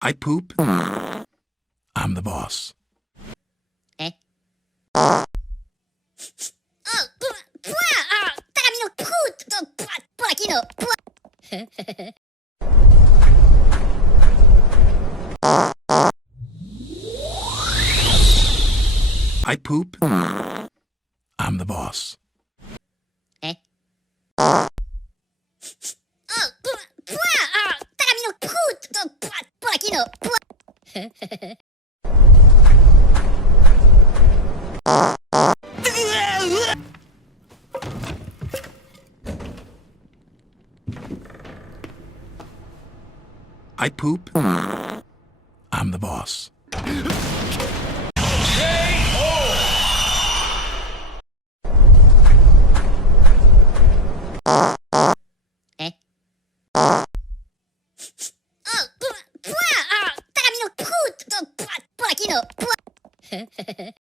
I poop. I'm the boss. Eh? Oh, 鏡のプーポラキのプ I poop. I'm the boss. Eh? Oh, 鏡のプポラキのプ I poop. I'm the boss. Eh? Oh, 鏡のプポラキのプ